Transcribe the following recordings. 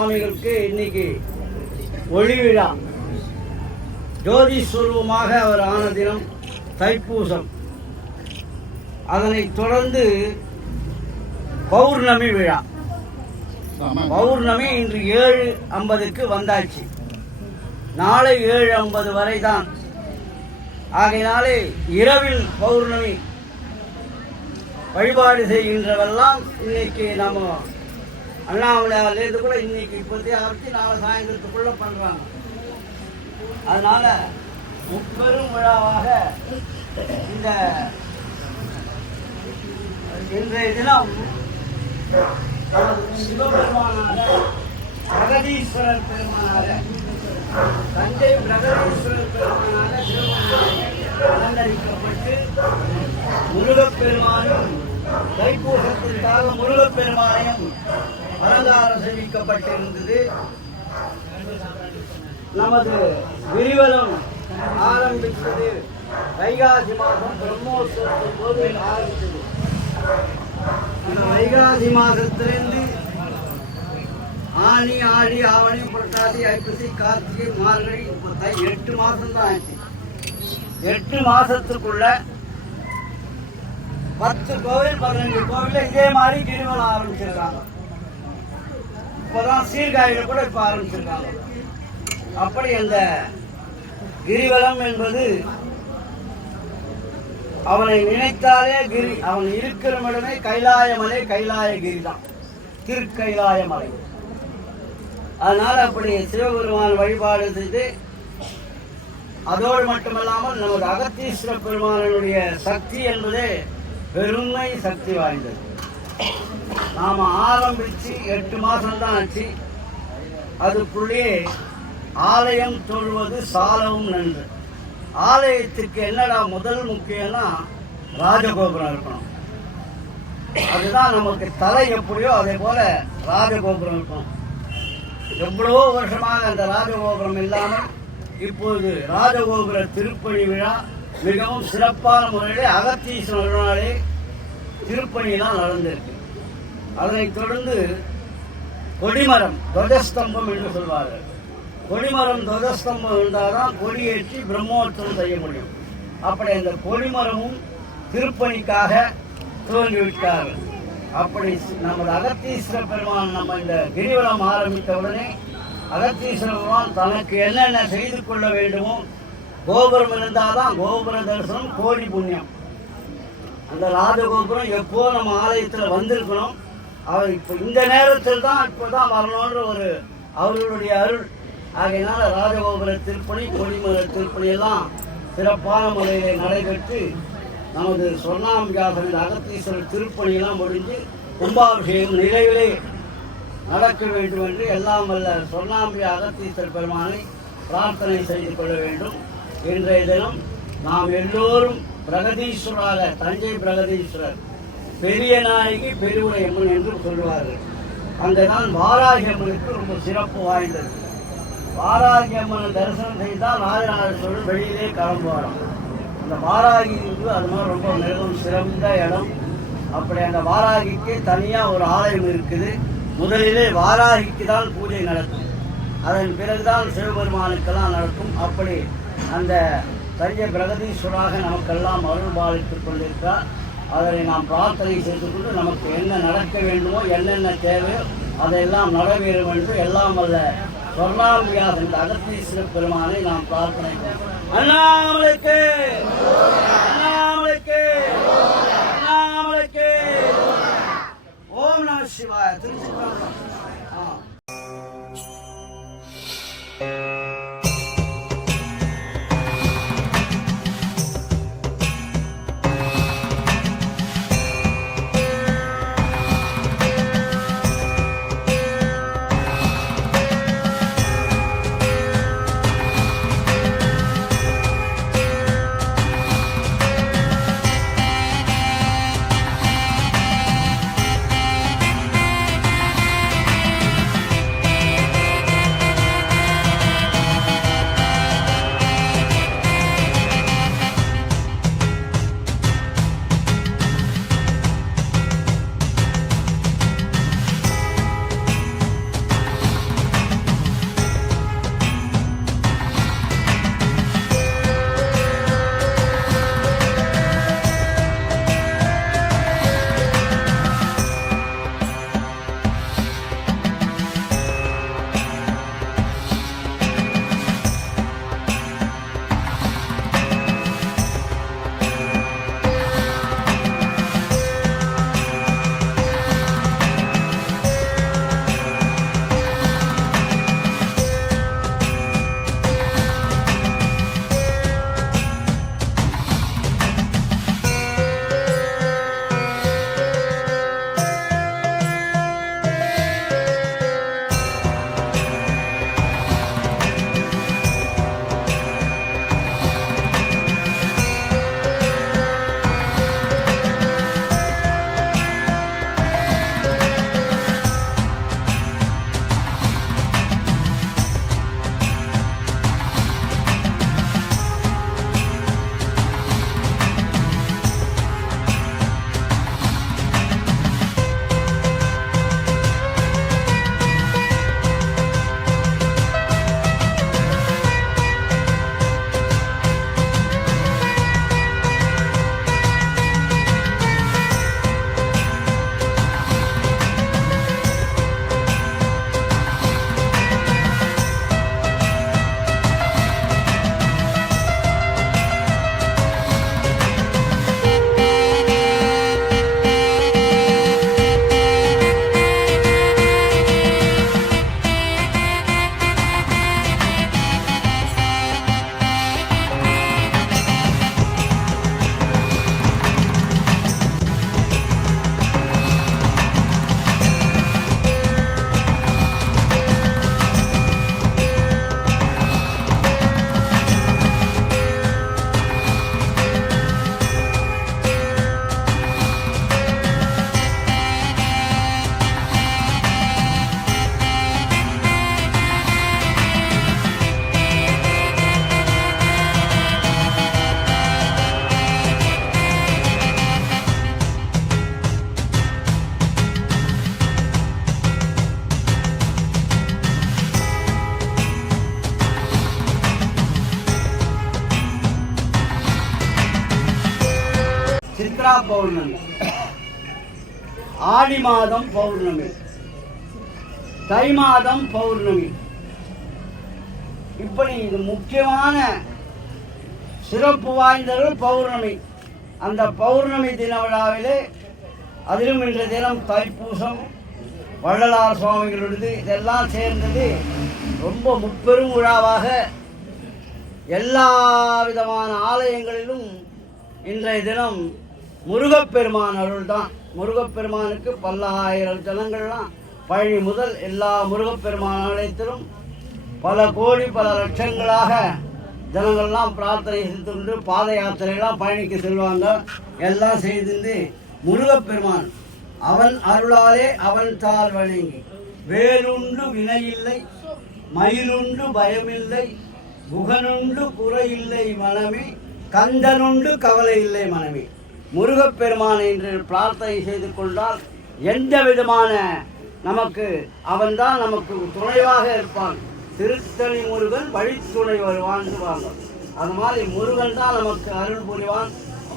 சுவாமிகளுக்கு இன்னைக்கு ஒளி விழா. ஜோதி சுரூபமாக அவர் ஆன தினம் தைப்பூசம். அதனைத் தொடர்ந்து பௌர்ணமி விழா. பௌர்ணமி இன்று ஏழு ஐம்பதுக்கு வந்தாச்சு. நாளை ஏழு ஐம்பது வரை தான் ஆகையினாலே இரவில் பௌர்ணமி வழிபாடு செய்கின்றவெல்லாம் இன்னைக்கு நம்ம அண்ணாமலையார்லேருந்து கூட இன்னைக்கு இப்போதைய ஆரம்பிச்சு நாளை சாயந்தரத்துக்குள்ள பண்ணுறாங்க அதனால முப்பெரும் விழாவாக இந்த இன்றைய தினம் சிவபெருமானாக பிரகதீஸ்வரர் பெருமானாக தஞ்சை பிரகதீஸ்வரர் பெருமானாக சிவபெருமானாக அலங்கரிக்கப்பட்டு முருகப்பெருமானும் தைப்பூசத்திற்காக முருகப்பெருமானையும் அறிவிக்கப்பட்டிருந்தது நமது விரிவலம் ஆரம்பித்தது. வைகாசி மாதம் பிரம்மோற்சவத்தின் போது ஆரம்பித்தது. அந்த வைகாசி மாதத்திலிருந்து ஆனி ஆடி ஆவணி புரட்டாதி ஐப்பசி கார்த்திகை மார்கழி முப்பத்தாய் எட்டு மாதம் தான் ஆச்சு எட்டு மாதத்துக்குள்ள பத்து கோவில் பதினஞ்சு கோவில் இதே மாதிரி கிரிவலம் ஆரம்பிச்சிருக்காங்க. இப்போதான் சீர்காழியில கூட இப்ப ஆரம்பிச்சிருக்காங்க. அப்படி அந்த கிரிவலம் என்பது அவனை நினைத்தாலே கிரி அவன் இருக்கிற இடமே கைலாய மலை கைலாயகிரி தான் திருக்கைலாய மலை. அதனால அப்படி சிவபெருமான் வழிபாடு செய்து அதோடு மட்டுமல்லாமல் நமது அகத்தீஸ்வர பெருமானனுடைய சக்தி என்பதே பெருமை சக்தி வாய்ந்தது. நாம ஆரம்பிச்சு எட்டு மாசம் தான் ஆச்சு. அதுக்குள்ளேயே ஆலயம் தொழுவது சாலவும் நன்று. ஆலயத்துக்கு என்னடா முதல் முக்கியம்னா ராஜகோபுரம் இருக்கணும். அதுதான் நமக்கு தலை எப்படியோ அதே போல ராஜகோபுரம் இருக்கும். எவ்வளவோ வருஷமாக அந்த ராஜகோபுரம் இல்லாமல் இப்போது ராஜகோபுர திருப்பணி விழா மிகவும் சிறப்பான முறையிலே அகத்தீஸ்வரனாலே திருப்பணியெல்லாம் நடந்திருக்கு. அதனைத் தொடர்ந்து கொடிமரம் துவஜஸ்தம்பம் என்று சொல்வார்கள். கொடிமரம் துவஜஸ்தம்பம் இருந்தால்தான் கொடியேற்றி பிரம்மோற்சவம் செய்ய முடியும். அப்படி அந்த கொடிமரமும் திருப்பணிக்காக துவங்கிவிட்டார்கள் அப்படி நமது அகத்தீஸ்வர பெருமான் நம்ம இந்த கிரிவலம் ஆரம்பித்த உடனே அகத்தீஸ்வர பெருமான் தனக்கு என்னென்ன செய்து கொள்ள வேண்டுமோ கோபுரம் இருந்தால் தான் கோபுர தரிசனம் கோடி புண்ணியம். அந்த ராஜகோபுரம் எப்போ நம்ம ஆலயத்தில் வந்திருக்கணும்? அவர் இப்போ இந்த நேரத்தில் தான் இப்போ தான் வரணுன்ற ஒரு அவர்களுடைய அருள். ஆகையினால ராஜகோபுர திருப்பணி கொடிமர திருப்பணி எல்லாம் சிறப்பான முறையில் நடைபெற்று நமது சொர்ணாம்பிகாசனின் அகத்தீஸ்வரர் திருப்பணியெல்லாம் முடிஞ்சு கும்பாபிஷேகம் நிலையிலே நடக்க வேண்டும் என்று எல்லாம் வல்ல சொர்ணாம்பி அகத்தீஸ்வரர் பெருமானை பிரார்த்தனை செய்து கொள்ள வேண்டும். இன்றைய தினம் நாம் எல்லோரும் பிரகதீஸ்வராக தஞ்சை பிரகதீஸ்வரர் பெரிய நாயகி பெருவுடை அம்மன் என்று சொல்வார்கள். அந்த நாள் வாராகி அம்மனுக்கு ரொம்ப சிறப்பு வாய்ந்தது. வாராகி அம்மனை தரிசனம் செய்தால் ராஜராஜேஸ்வரர் வெளியிலே கிளம்புவாராம். அந்த வாராகி வந்து அது மாதிரி ரொம்ப மிகவும் சிறந்த இடம். அப்படி அந்த வாராகிக்கு தனியாக ஒரு ஆலயம் இருக்குது. முதலிலே வாராகிக்கு தான் பூஜை நடக்கும். அதன் பிறகுதான் சிவபெருமானுக்கெல்லாம் நடக்கும். அப்படி அந்த தஞ்சை பிரகதீஸ்வராக நமக்கெல்லாம் அருள் பாலித்துக் கொண்டிருக்கிறார். அதனை நாம் பிரார்த்தனை செய்து கொண்டு நமக்கு என்ன நடக்க வேண்டுமோ என்னென்ன தேவையோ அதையெல்லாம் நடைபெறும் என்று எல்லாம் வல்ல சொர்ணாம்பியாக இந்த அகத்தீஸ்வர பெருமானை நாம் பிரார்த்தனை அண்ணாமலைக்கு! அண்ணாமலைக்கு! அண்ணாமலைக்கு! ஓம் நம சிவாய. திருச்சி ஆ. சித்ரா பௌர்ணமி. ஆடி மாதம் பௌர்ணமி. தை மாதம் பௌர்ணமி. இப்படி இது முக்கியமான சிறப்பு வாய்ந்தது பௌர்ணமி. அந்த பௌர்ணமி தின விழாவிலே அதிலும் இன்றைய தினம் தைப்பூசம் வள்ளலார் சுவாமிகளுடையது இதெல்லாம் சேர்ந்தது ரொம்ப முப்பெரும் விழாவாக எல்லா விதமான ஆலயங்களிலும் இன்றைய தினம் முருகப்பெருமான் அருள் தான் முருகப்பெருமானுக்கு பல்லாயிரம் ஜனங்கள்லாம் பழனி முதல் எல்லா முருகப்பெருமான் ஆலயத்திலும் பல கோடி பல லட்சங்களாக ஜனங்கள்லாம் பிரார்த்தனை செய்து பாத யாத்திரையெல்லாம் பயணிக்க செல்வாங்க. எல்லாம் செய்திருந்து முருகப்பெருமான் அவன் அருளாலே அவன் தால் வணங்கி வேலுண்டு வினையில்லை மயிலுண்டு பயமில்லை புகனுண்டு குறையில்லை மனமே கந்தனுண்டு கவலை இல்லை மனமே. முருகப்பெருமான் என்று பிரார்த்தனை செய்து கொண்டால் எந்த விதமான நமக்கு அவன்தான் நமக்கு துணைவாக இருப்பான். திருத்தணி முருகன் வழித்துணை வருவான் அது மாதிரி முருகன் தான் நமக்கு அருள் புரிவான்.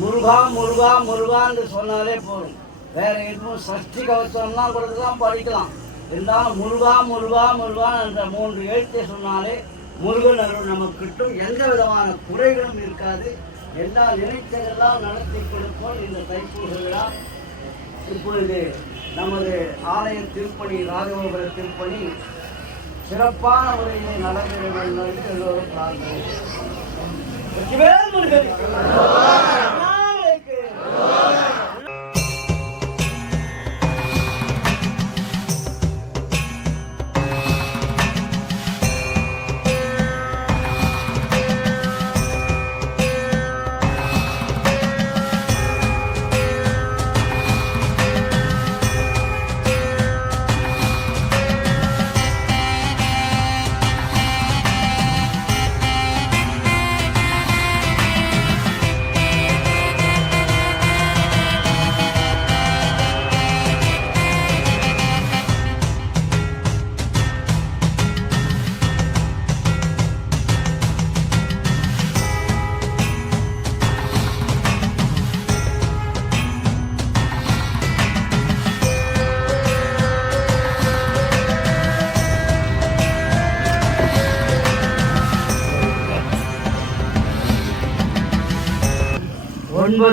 முருகா முருகா முருகான்னு சொன்னாலே போதும். வேற எதுவும் சஷ்டி கவசம்லாம் கூட தான் படிக்கலாம். இருந்தாலும் முருகா முருகா முருகான் என்ற மூன்று எழுத்தை சொன்னாலே முருகன் அருள் நமக்கு கிட்டும். எந்த விதமான குறைகளும் இருக்காது. எல்லா நினைத்ததெல்லாம் நடத்தி கொடுப்போம் இந்த தைப்பூச விழா இப்பொழுது நமது ஆலய திருப்பணி ராஜகோபுர திருப்பணி சிறப்பான முறையிலே நடந்திட வேண்டும் என்று எல்லோரும் பிரார்த்தனை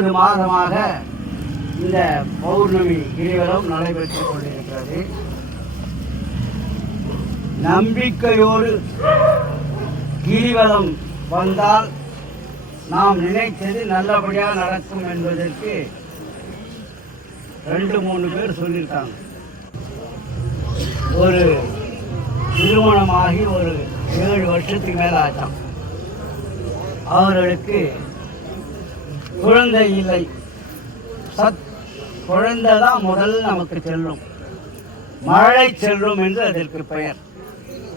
ஒன்பது மாதமாக இந்த பௌர்ணமி கிரிவலம் நடைபெற்றுக் கொண்டிருக்கிறது. நம்பிக்கையோடு கிரிவலம் வந்தால் நாம் நினைத்தது நல்லபடியாக நடக்கும் என்பதற்கு ரெண்டு மூணு பேர் சொல்லியிருக்காங்க. ஒரு திருமணமாகி ஒரு ஏழு வருஷத்துக்கு மேலே ஆச்சான் அவர்களுக்கு குழந்தை இல்லை. சத் குழந்தை தான் முதல் நமக்கு செல்லும். மழை செல்லும் என்று அதற்கு பெயர்.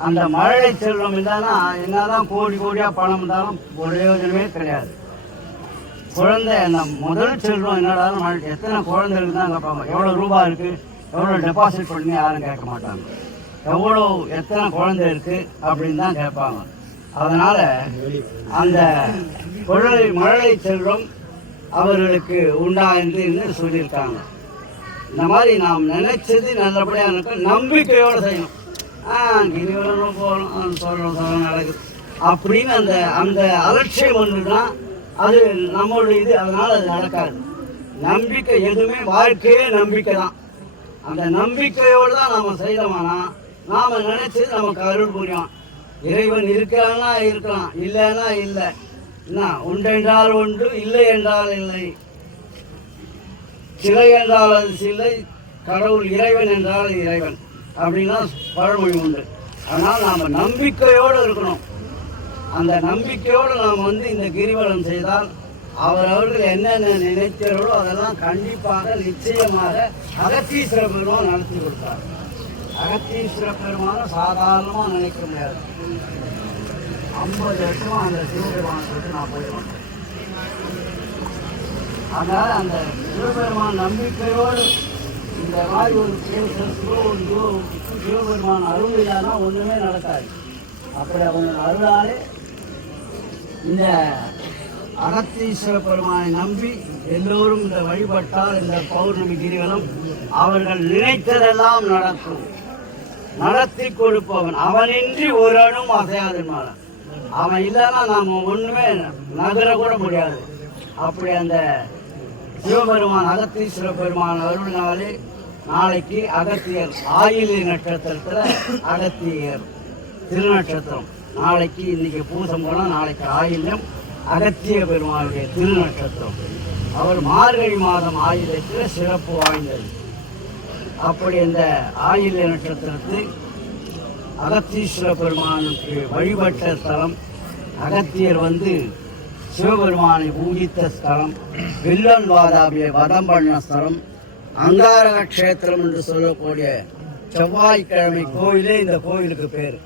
அந்த மழை செல்வம் இருந்தானா என்னதான் கோடி கோடியாக பணம் இருந்தாலும் பிரயோஜனமே கிடையாது. குழந்தை அந்த முதல் செல்வம் என்னடா மழை எத்தனை குழந்தைகளுக்கு தான் கேட்பாங்க எவ்வளோ ரூபா இருக்கு எவ்வளோ டெபாசிட் பண்ணி யாரும் கேட்க மாட்டாங்க. எவ்வளோ எத்தனை குழந்தை இருக்கு அப்படின்னு தான் கேட்பாங்க. அதனால அந்த குழந்தை மழை செல்வம் அவர்களுக்கு உண்டா என்று சொல்லியிருக்காங்க. இந்த மாதிரி நாம் நினைச்சது நல்லபடியாக இருக்கும் நம்பிக்கையோடு செய்யணும். ஆ கிரிவலம் போகணும் சொல்கிறோம் சொல்கிறோம் நடக்குது. அப்படின்னு அந்த அந்த அலட்சியம் ஒன்றுனா அது நம்மளுடைய இது அதனால் அது நடக்காது. நம்பிக்கை எதுவுமே வாழ்க்கையே நம்பிக்கை தான். அந்த நம்பிக்கையோடு தான் நாம் செய்தோம்னா நாம் நினைச்சது நமக்கு அருள் புரியும். இறைவன் இருக்கிறான்னா இருக்கலாம். இல்லைன்னா இல்லை. என்ன உண்டென்றால் ஒன்று இல்லை என்றால் இல்லை. சிலை என்றால் அது சிலை கடவுள் இறைவன் என்றால் அது இறைவன். அப்படின்னா பழமொழி உண்டு. ஆனால் நாம் நம்பிக்கையோடு இருக்கணும். அந்த நம்பிக்கையோடு நாம் வந்து இந்த கிரிவலம் செய்தால் அவர் அவர்கள் என்னென்ன நினைத்தார்களோ அதெல்லாம் கண்டிப்பாக நிச்சயமாக அகத்தீஸ்வர பெருமான் நடத்தி கொடுத்தார். அகத்தீஸ்வர பெருமான சாதாரணமாக நினைக்க முடியாது. ஐம்பது வருஷமா அந்த சிவபெருமானை சொல்லிட்டு நான் போயிடுவேன் அதனால் அந்த சிவபெருமான் நம்பிக்கையோடு இந்த மாதிரி ஒரு பேசுறதுக்கோ ஒரு சிவபெருமான் அருள் இல்லாத ஒன்றுமே நடக்காது. அப்படி அவங்க அருளாலே இந்த அகத்தீஸ்வர பெருமானை நம்பி எல்லோரும் இந்த வழிபட்டால் இந்த பௌர்ணமி கிரிவலம் அவர்கள் நினைத்ததெல்லாம் நடக்கும். நடத்தி கொடுப்பவன். அவனின்றி ஒரு அணும் அசையாது மாறன் அவன் இல்லைன்னா நம்ம ஒன்றுமே நகர கூட முடியாது. அப்படி அந்த சிவபெருமான் அகத்தீஸ்வர பெருமான் அருள்னாலே நாளைக்கு அகத்தியர் ஆயிலி நட்சத்திரத்தில் அகத்தியர் திருநட்சத்திரம். நாளைக்கு இன்னைக்கு பூசம் போனால் நாளைக்கு ஆயில்யம் அகத்திய பெருமானுடைய திருநட்சத்திரம். அவர் மார்கழி மாதம் ஆயுதத்தில் சிறப்பு வாய்ந்தது. அப்படி இந்த ஆயில்ய நட்சத்திரத்து அகத்தீஸ்வர பெருமானுக்கு வழிபட்ட ஸ்தலம். அகத்தியர் வந்து சிவபெருமானை பூஜித்த ஸ்தலம். வில்லன் வாதாபியை வதம் பண்ண ஸ்தலம். அங்காரக க்ஷேத்திரம் என்று சொல்லக்கூடிய செவ்வாய்க்கிழமை கோயிலே இந்த கோயிலுக்கு பேர்.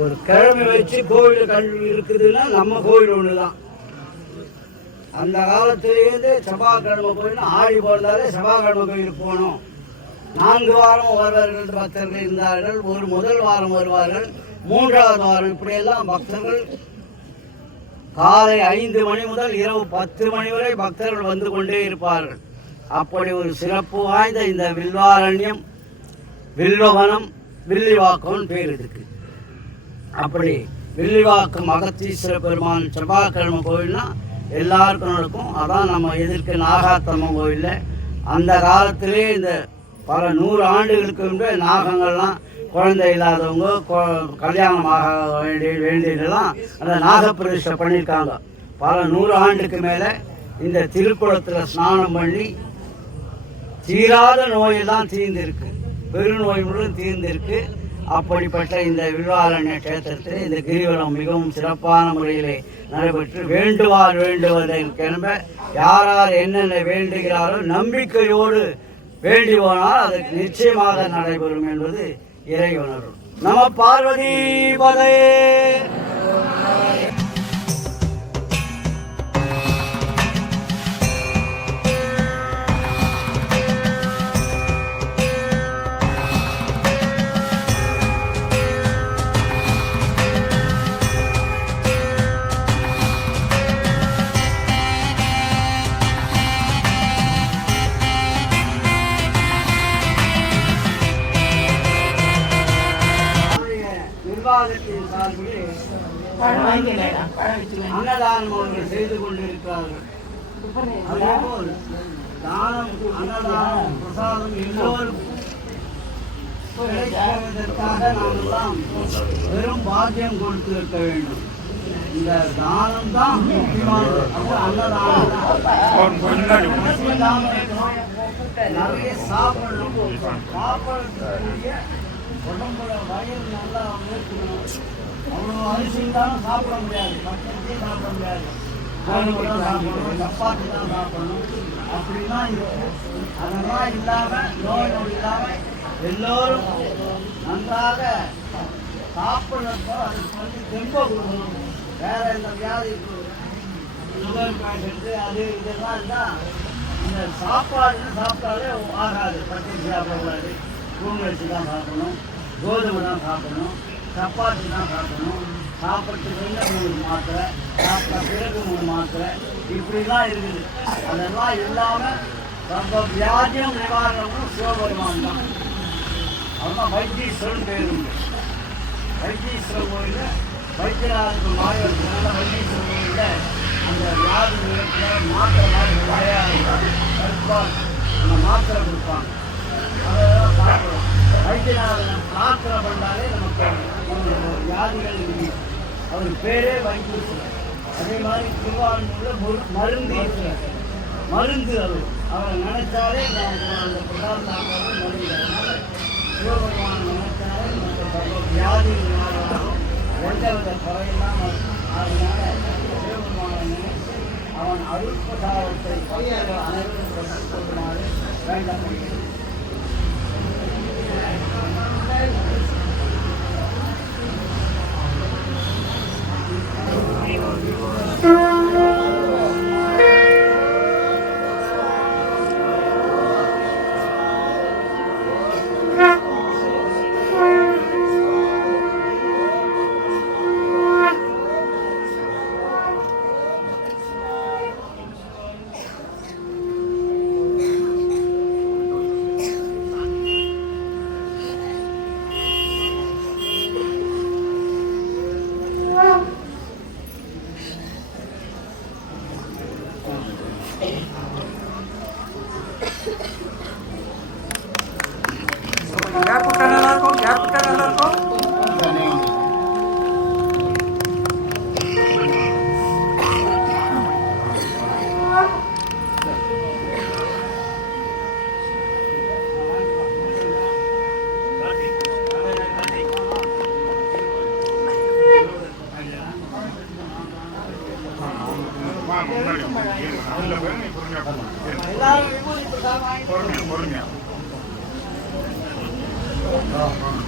ஒரு கிழமை வச்சு கோவில் கல்வி இருக்குதுன்னா நம்ம கோயில் ஒன்று தான் அந்த காலத்திலேருந்து செவ்வாய்க்கிழமை கோயில் ஆடி பிறந்தாலே செவ்வாய்க்கிழமை கோயிலுக்கு போகணும். நான்கு வாரம் வருவார்கள் பக்தர்கள் இருந்தார்கள். ஒரு முதல் வாரம் வருவார்கள் மூன்றாவது வாரம் இப்படியெல்லாம் பக்தர்கள் காலை ஐந்து மணி முதல் இரவு பத்து மணி வரை பக்தர்கள் வந்து கொண்டே இருப்பார்கள். அப்படி ஒரு சிறப்பு வாய்ந்த இந்த வில்வாரண்யம் வில்வவனம் வில்லிவாக்கம்னு பேர் இதுக்கு அப்படி வில்லிவாக்கம் அகத்தீஸ்வர பெருமான் செவ்வாய்க்கிழமை கோவில்னா எல்லாருக்கும் நடக்கும். அதான் நம்ம எதிர்க்க நாகாத்தம்மன் கோவிலில் அந்த காலத்திலே இந்த பல நூறு ஆண்டுகளுக்கு முன்பே நாகங்கள்லாம் குழந்தை இல்லாதவங்க கொ- கல்யாணம் ஆக வேண்டிய வேண்டியதெல்லாம் அந்த நாகப்பிரதிஷ்டை பண்ணியிருக்காங்க. பல நூறு ஆண்டுக்கு மேலே இந்த திருக்குளத்தில் ஸ்நானம் பண்ணி தீராத நோயெல்லாம் தீர்ந்திருக்கு. பெருநோய் முழுவதும் தீர்ந்திருக்கு. அப்படிப்பட்ட இந்த விவாரண கஷேத்திரத்தில் இந்த கிரிவலம் மிகவும் சிறப்பான முறையிலே நடைபெற்று வேண்டுவார் வேண்டுவதற்கென்ப யார் யார் என்னென்ன வேண்டுகிறாரோ நம்பிக்கையோடு வேண்டி போனால் அதற்கு நிச்சயமாக நடைபெறும் என்பது இறை உணர்வு நம பார்வதி பதே. அன்னதானம் அவர்கள் செய்து கொண்டிருக்கிறார்கள்? அதேபோல் தானம் அன்னதானம் பிரசாதம் எல்லோருக்கும் கிடைப்பதற்காக நாம் எல்லாம் வெறும் பாக்கியம் கொடுத்து இருக்க வேண்டும். இந்த தானம் தான் முக்கியமானது. அது அன்னதானம் நிறைய சாப்பிடணும். சாப்பிடக்கூடிய உடம்புல வயிறு நல்லா இருக்கணும் அவ்வளோ அரிசி இருந்தாலும் சாப்பிட முடியாது. பச்சரிசியே சாப்பிட முடியாது. தான் சாப்பிடணும். சப்பாத்தி தான் சாப்பிடணும். அப்படிலாம் இருக்கு அதெல்லாம் இல்லாம நோய் நொடி இல்லாம எல்லோரும் நன்றாக சாப்பிடுறப்போ அதுக்கு வந்து தெம்ப கொடுக்கணும். வேற எந்த வியாதி சுகர் பேஷண்ட்டு அது இதெல்லாம் இருந்தால் இந்த சாப்பாடு சாப்பிட்டாலே ஆகாது. பச்சரிசி சாப்பிடக்கூடாது. பூங்கரிசி தான் சாப்பிடணும். கோதுமை தான் சாப்பிடணும் சப்பாத்தி தான் சாப்பிடணும். சாப்பிட்டு முன்ன மூணு மாத்திரை சாப்பிட்ட பிறகு மூணு மாத்திரை. இப்படிலாம் இருக்குது. அதெல்லாம் இல்லாமல் ரொம்ப வியாதியம் நிவாரணமும் சிவபெருமான் தான். அதெல்லாம் வைத்தீஸ்வரன் பேர் உண்டு. வைத்தீஸ்வரன் கோயிலில் வைத்தியநாதனுக்கு மாயவர்களால் வைத்தீஸ்வரன் கோயிலில் அந்த வியாதி நேரத்தில் மாத்திரை மாதிரி விளையாடு கருப்பால் அந்த மாத்திரை கொடுப்பாங்க. அதெல்லாம் சாப்பிடுவோம் பிரார்த்தனை பண்ணாலே நமக்கு வியாதிகள் அவர் பேரே வைத்தீஸ்வரன் அதே மாதிரி திருவாரூரில் மருந்து மருந்து அவர் அவரை நினைச்சாலே அந்த பிரதான மருந்து அதனால சிவபெருமான் நினைச்சாலே நமக்கு சர்வ எந்த வித குறையில்லாமல் சிவபெருமானை நினைத்து அவன் அருள் பிரசாரத்தை அனைவரும் பெற்றுக் 아냐 모르냐 어허.